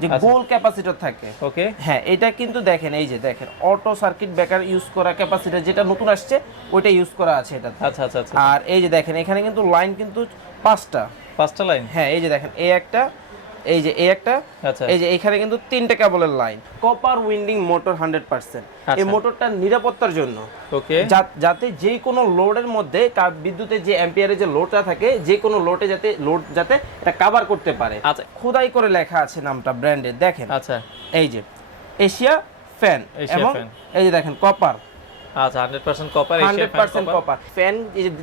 যে গোল ক্যাপাসিটর থাকে। ওকে, হ্যাঁ, এটা কিন্তু দেখেন, এই যে দেখেন অটো সার্কিট ব্রেকার ইউজ করা ক্যাপাসিটর যেটা নতুন আসছে ওইটা ইউজ করা আছে এটা। আচ্ছা আচ্ছা আচ্ছা। আর এই যে দেখেন এখানে কিন্তু লাইন কিন্তু পাঁচটা লাইন। হ্যাঁ, এই যে দেখেন এই একটা, এই যে এই একটা, আচ্ছা, এই যে এখানে কিন্তু 3টে কেবলের লাইন, কপার উইন্ডিং মোটর 100%। এই মোটরটা নিরাপত্তার জন্য, ওকে, যাতে যে কোনো লোডের মধ্যে বিদ্যুতের যে অ্যাম্পিয়ারের যে লোডটা থাকে যে কোনো লোডে যাতে এটা কভার করতে পারে। আচ্ছা, খোদাই করে লেখা আছে নামটা ব্র্যান্ডের, দেখেন। আচ্ছা, এই যে এশিয়া ফ্যান, এবং এই যে দেখেন কপার। আচ্ছা, 100% কপার, 100% কপার ফ্যান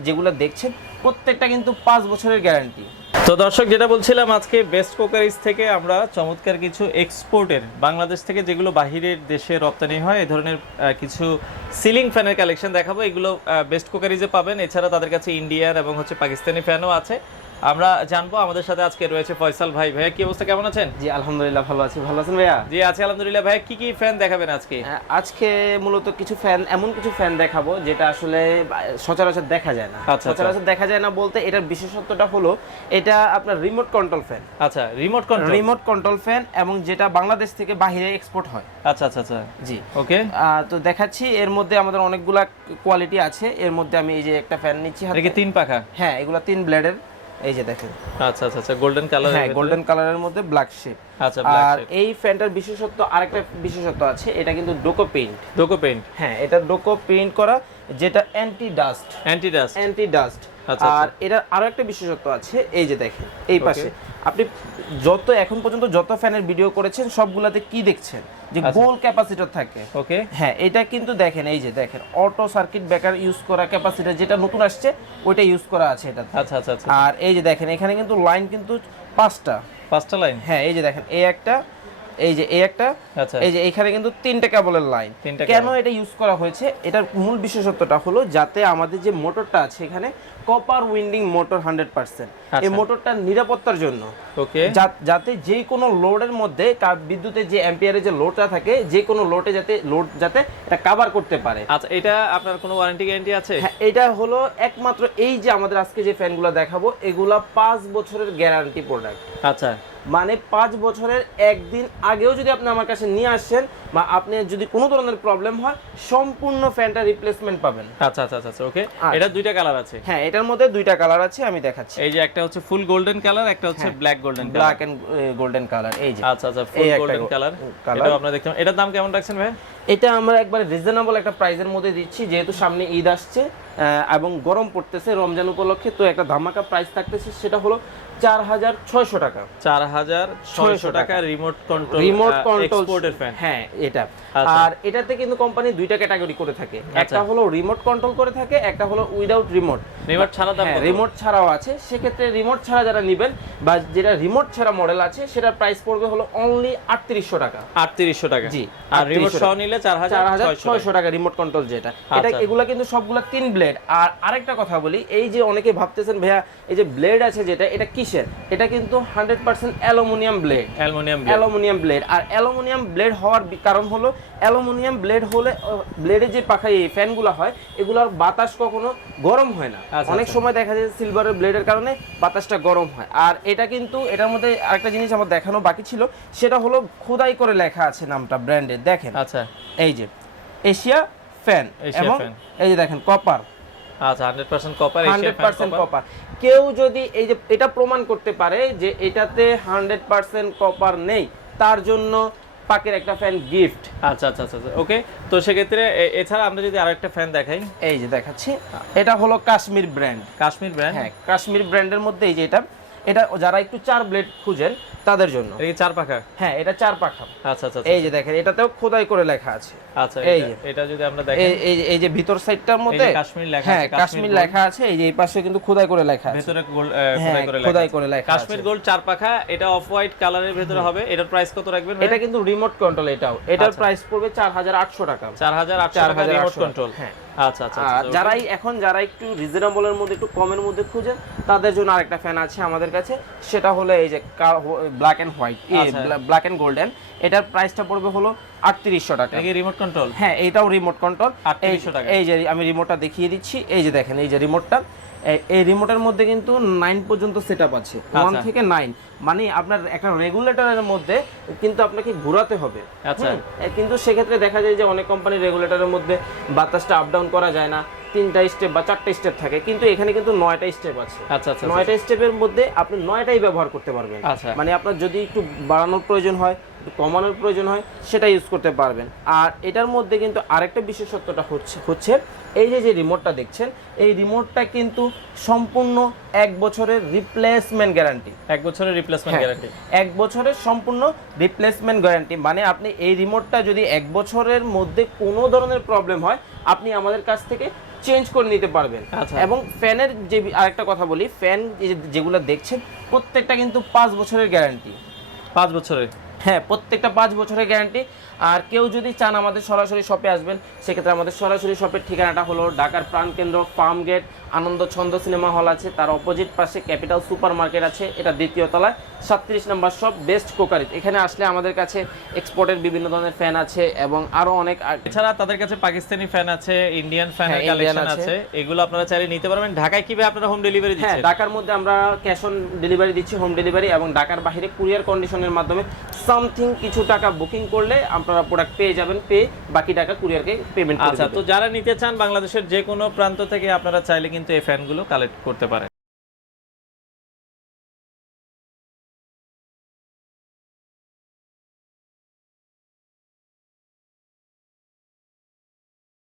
যেগুলো দেখছেন প্রত্যেকটা কিন্তু 5 বছরের গ্যারান্টি। তো দর্শক, যেটা বলছিলাম, আজকে বেস্ট ক্রকারিজ থেকে আমরা চমৎকার কিছু এক্সপোর্টের, বাংলাদেশ থেকে যেগুলো বাহিরের দেশে রপ্তানি হয় এই ধরনের কিছু সিলিং ফ্যানের কালেকশন দেখাবো। এগুলো বেস্ট ক্রকারিজে পাবেন। এছাড়া তাদের কাছে ইন্ডিয়ান এবং পাকিস্তানি ফ্যানও আছে। আমরা জানবো। আমাদের সাথে আজকে রয়েছে ফয়সাল ভাই। ভাইয়া, কি অবস্থা, কেমন আছেন? জি আলহামদুলিল্লাহ ভালো আছি। ভালো আছেন ভাইয়া? জি আছি আলহামদুলিল্লাহ। ভাই, কি কি ফ্যান দেখাবেন আজকে? আজকে মূলত কিছু ফ্যান, এমন কিছু ফ্যান দেখাবো যেটা আসলে সচরাচর দেখা যায় না। সচরাচর দেখা যায় না বলতে এটার বিশেষত্বটা হলো এটা আপনার রিমোট কন্ট্রোল ফ্যান। আচ্ছা, রিমোট কন্ট্রোল ফ্যান, এবং যেটা বাংলাদেশ থেকে বাইরে এক্সপোর্ট হয়। আচ্ছা আচ্ছা আচ্ছা, জি ওকে। তো দেখাচ্ছি, এর মধ্যে আমাদের অনেকগুলা কোয়ালিটি আছে। এর মধ্যে আমি এই যে একটা ফ্যান নিচ্ছি হাতে। এটা কি 3 পাখা? হ্যাঁ, এগুলা 3 ব্লেডের। এই যে দেখেন। আচ্ছা আচ্ছা আচ্ছা, গোল্ডেন কালার। হ্যাঁ, গোল্ডেন কালারের মধ্যে ব্ল্যাক শেপ। আচ্ছা, ব্ল্যাক আর শেপ। এই ফ্যানটার বিশেষত্ব, আরেকটা বিশেষত্ব আছে, এটা কিন্তু ডোকো পেইন্ট। হ্যাঁ, এটা ডোকো পেইন্ট করা, যেটা অ্যান্টি ডাস্ট। আর এটার আরো একটা বিশেষত্ব আছে, এই যে দেখেন এই পাশে আপনি এখন পর্যন্ত যত ফ্যানের ভিডিও করেছেন সবগুলাতে কি দেখছেন যে গোল ক্যাপাসিটর থাকে। ওকে, হ্যাঁ, এটা কিন্তু দেখেন, এই যে দেখেন অটো সার্কিট ব্রেকার ইউজ করা ক্যাপাসিটর যেটা নতুন আসছে ওইটা ইউজ করা আছে এটা। আচ্ছা আচ্ছা আচ্ছা। আর এই যে দেখেন এখানে কিন্তু লাইন কিন্তু পাঁচটা লাইন। হ্যাঁ, এই যে দেখেন এই একটা, এই যে এই একটা, আচ্ছা, এই যে এখানে কিন্তু 3টে কেবলের লাইন। কেন এটা ইউজ করা হয়েছে? এটার মূল বিশেষত্বটা হলো যাতে আমাদের যে মোটরটা আছে এখানে কপার উইন্ডিং মোটর 100%। এই মোটরটা নিরাপত্তার জন্য, ওকে, যাতে যে কোনো লোডের মধ্যে বিদ্যুতের যে অ্যাম্পিয়ারের যে লোডটা থাকে যে কোনো লোডে যাতে এটা কভার করতে পারে। আচ্ছা, এটা আপনার কোনো ওয়ারেন্টি গ্যারান্টি আছে? হ্যাঁ, এটা হলো একমাত্র এই যে আমাদের আজকে যে ফ্যানগুলো দেখাবো এগুলা 5 বছরের গ্যারান্টি প্রোডাক্ট। আচ্ছা, মানে 5 বছরের একদিন আগেও যদি আপনি আমার কাছে নিয়ে আসেন বা আপনি যদি কোনো ধরনের প্রবলেম হয় সম্পূর্ণ ফ্যানটা রিপ্লেসমেন্ট পাবেন। আচ্ছা আচ্ছা আচ্ছা, ওকে। এটা দুইটা কালার আছে? হ্যাঁ, এটার মধ্যে 2টা কালার আছে, আমি দেখাচ্ছি। এই যে একটা হচ্ছে ফুল গোল্ডেন কালার, একটা হচ্ছে ব্ল্যাক এন্ড গোল্ডেন কালার। এই যে আচ্ছা আচ্ছা, ফুল গোল্ডেন কালার। এটা আপনারা দেখছেন। এটার দাম কেমন রাখছেন ভাই? এটা আমরা একবার রিজনেবল একটা প্রাইসের মধ্যে দিচ্ছি, যেহেতু সামনে ঈদ আসছে এবং গরম পড়তেছে রমজান উপলক্ষে, তো একটা ধামাকা প্রাইস থাকতেছে, সেটা হলো 4600 টাকা। 4600 টাকা রিমোট কন্ট্রোল এক্সপোর্টের ফ্যান। হ্যাঁ, এটা। আর এটাতে কিন্তু কোম্পানি 2টা ক্যাটাগরি করে থাকে, একটা হলো রিমোট কন্ট্রোল করে থাকে, একটা হলো উইদাউট রিমোট। রিমোট ছাড়া দাম কত? রিমোট ছাড়াও আছে। সেক্ষেত্রে রিমোট ছাড়া যারা নেবেন বা যেটা রিমোট ছাড়া মডেল আছে সেটার প্রাইস পড়বে হলো অনলি 3800 টাকা। 3800 টাকা, জি। আর রিমোট সহ নিলে 4600 টাকা রিমোট কন্ট্রোল যেটা। এটা এগুলা কিন্তু সবগুলা 3 ব্লেড। আর আরেকটা কথা বলি, এই যে অনেকে ভাবতেছেন ভাইয়া এই যে ব্লেড আছে যেটা, এটা কিসের? এটা কিন্তু 100% অ্যালুমিনিয়াম ব্লেড। আর অ্যালুমিনিয়াম ব্লেড হওয়ার কারণ হলো অ্যালুমিনিয়াম ব্লেড হলে ব্লেডের যে পাখা এই ফ্যানগুলো হয় এগুলোর বাতাস কখনো গরম হয় না। অনেক সময় দেখা যায় সিলভারের ব্লেডের কারণে বাতাসটা গরম হয়। আর এটা কিন্তু এটার মধ্যে আরেকটা জিনিস আমার দেখানো বাকি ছিল, সেটা হলো খোদাই করে লেখা আছে নামটা ব্র্যান্ডের, দেখেন। আচ্ছা, এই যে এশিয়া ফ্যান, এবং এই যে দেখেন কপার। আচ্ছা, 100% কপার, 100% কপার। কেউ যদি এই যে এটা প্রমাণ করতে পারে যে এটাতে 100% কপার নেই, তার জন্য পাকের একটা ফ্যান গিফট। আচ্ছা আচ্ছা আচ্ছা, ওকে। তো সেক্ষেত্রে এছাড়া আমরা যদি আরেকটা ফ্যান দেখাই, এই যে দেখাচ্ছি, এটা হলো কাশ্মীর ব্র্যান্ড। হ্যাঁ, কাশ্মীর ব্র্যান্ডের মধ্যে এই যে এটা যারা একটু 4 ব্লেড খুঁজেন তাদের জন্য। এই 4 পাখা? হ্যাঁ, এটা 4 পাখা। আচ্ছা আচ্ছা, এই যে দেখেন এটাতেও খোদাই করে লেখা আছে। আচ্ছা, এটা যদি আমরা দেখি, এই যে ভিতর সাইডটার মধ্যে কাশ্মীর লেখা আছে। হ্যাঁ, কাশ্মীর লেখা আছে। এই যে এই পাশে কিন্তু খোদাই করে লেখা আছে, ভিতরে খোদাই করে লেখা আছে কাশ্মীর গোল্ড 4 পাখা। এটা অফ হোয়াইট কালারের ভিতরে হবে। এটার প্রাইস কত রাখবেন? এটা কিন্তু রিমোট কন্ট্রোল। এটার প্রাইস পড়বে 4800 টাকা। 4800 টাকা রিমোট কন্ট্রোল। হ্যাঁ, আচ্ছা আচ্ছা। যারা একটু রিজনেবলের মধ্যে একটু কমের মধ্যে খুঁজেন তাদের জন্য আরেকটা ফ্যান আছে আমাদের কাছে, সেটা হলো এই যে black and white, black and golden. এটার প্রাইসটা পড়বে হলো 3800 টাকা। এটা কি রিমোট কন্ট্রোল? হ্যাঁ, এটাও রিমোট কন্ট্রোল। 3800 টাকা। এই যে আমি রিমোটটা দেখিয়ে দিচ্ছি, এই যে দেখেন এই যে রিমোটটা, এই রিমোটের মধ্যে কিন্তু 9 পর্যন্ত সেটআপ আছে, 1 থেকে 9, মানে আপনার একটা রেগুলেটরের মধ্যে কিন্তু আপনাকে ঘোরাতে হবে। আচ্ছা, কিন্তু সেক্ষেত্রে দেখা যায় যে অনেক কোম্পানির রেগুলেটরের মধ্যে বাতাসটা আপ ডাউন করা যায় না, 3টা স্টেপ বা 4টা স্টেপ থাকে, কিন্তু এখানে কিন্তু 9টা স্টেপ আছে। আচ্ছা আচ্ছা, 9টা স্টেপের মধ্যে আপনি 9টাই ব্যবহার করতে পারবেন। আচ্ছা, মানে আপনার যদি একটু বাড়ানোর প্রয়োজন হয়, একটু কমানোর প্রয়োজন হয়, সেটা ইউজ করতে পারবেন। আর এটার মধ্যে কিন্তু আরেকটা বিশেষত্বটা হচ্ছে এই যে রিমোটটা দেখছেন, এই রিমোটটা কিন্তু সম্পূর্ণ 1 বছরের রিপ্লেসমেন্ট গ্যারান্টি। 1 বছরের রিপ্লেসমেন্ট গ্যারান্টি, 1 বছরের সম্পূর্ণ রিপ্লেসমেন্ট গ্যারান্টি, মানে আপনি এই রিমোটটা যদি 1 বছরের মধ্যে কোনো ধরনের প্রবলেম হয়, আপনি আমাদের কাছ থেকে চেঞ্জ করে নিতে পারবেন। এবং ফ্যানের যে আরেকটা কথা বলি, ফ্যান যেগুলো দেখছেন প্রত্যেকটা কিন্তু 5 বছরের গ্যারান্টি। 5 বছরের? হ্যাঁ, প্রত্যেকটা 5 বছরের গ্যারান্টি। আর কেউ যদি চান আমাদের সরাসরি শপে আসবেন, সেক্ষেত্রে আমাদের সরাসরি শপের ঠিকানাটা হলো ঢাকার প্রাণকেন্দ্র ফার্মগেট, আনন্দ ছন্দ সিনেমা হল আছে, তার অপোজিট পাশে ক্যাপিটাল সুপার মার্কেট আছে, এটা 2য় তলায় 37 নম্বর শপ, বেস্ট কোকারিজ। এখানে আসলে আমাদের কাছে এক্সপোর্টের বিভিন্ন ধরনের ফ্যান আছে এবং আরো অনেক। এছাড়া তাদের কাছে পাকিস্তানি ফ্যান আছে, ইন্ডিয়ান ফ্যানের কালেকশন আছে, এগুলো আপনারা চাইলে নিতে পারবেন। ঢাকায় কিভাবে আপনারা হোম ডেলিভারি দিচ্ছেন? হ্যাঁ, ঢাকার মধ্যে আমরা ক্যাশ অন ডেলিভারি দিচ্ছি, হোম ডেলিভারি, এবং ঢাকার বাইরে কুরিয়ার কন্ডিশনের মাধ্যমে সামথিং কিছু টাকা বুকিং করলে আপনারা প্রোডাক্ট পেয়ে যাবেন, বাকি টাকা কুরিয়ারকে পেমেন্ট করে দেবেন। আচ্ছা, তো যারা নিতে চান বাংলাদেশের যে কোনো প্রান্ত থেকে আপনারা চাইলে কিন্তু এই ফ্যানগুলো কালেক্ট করতে পারেন।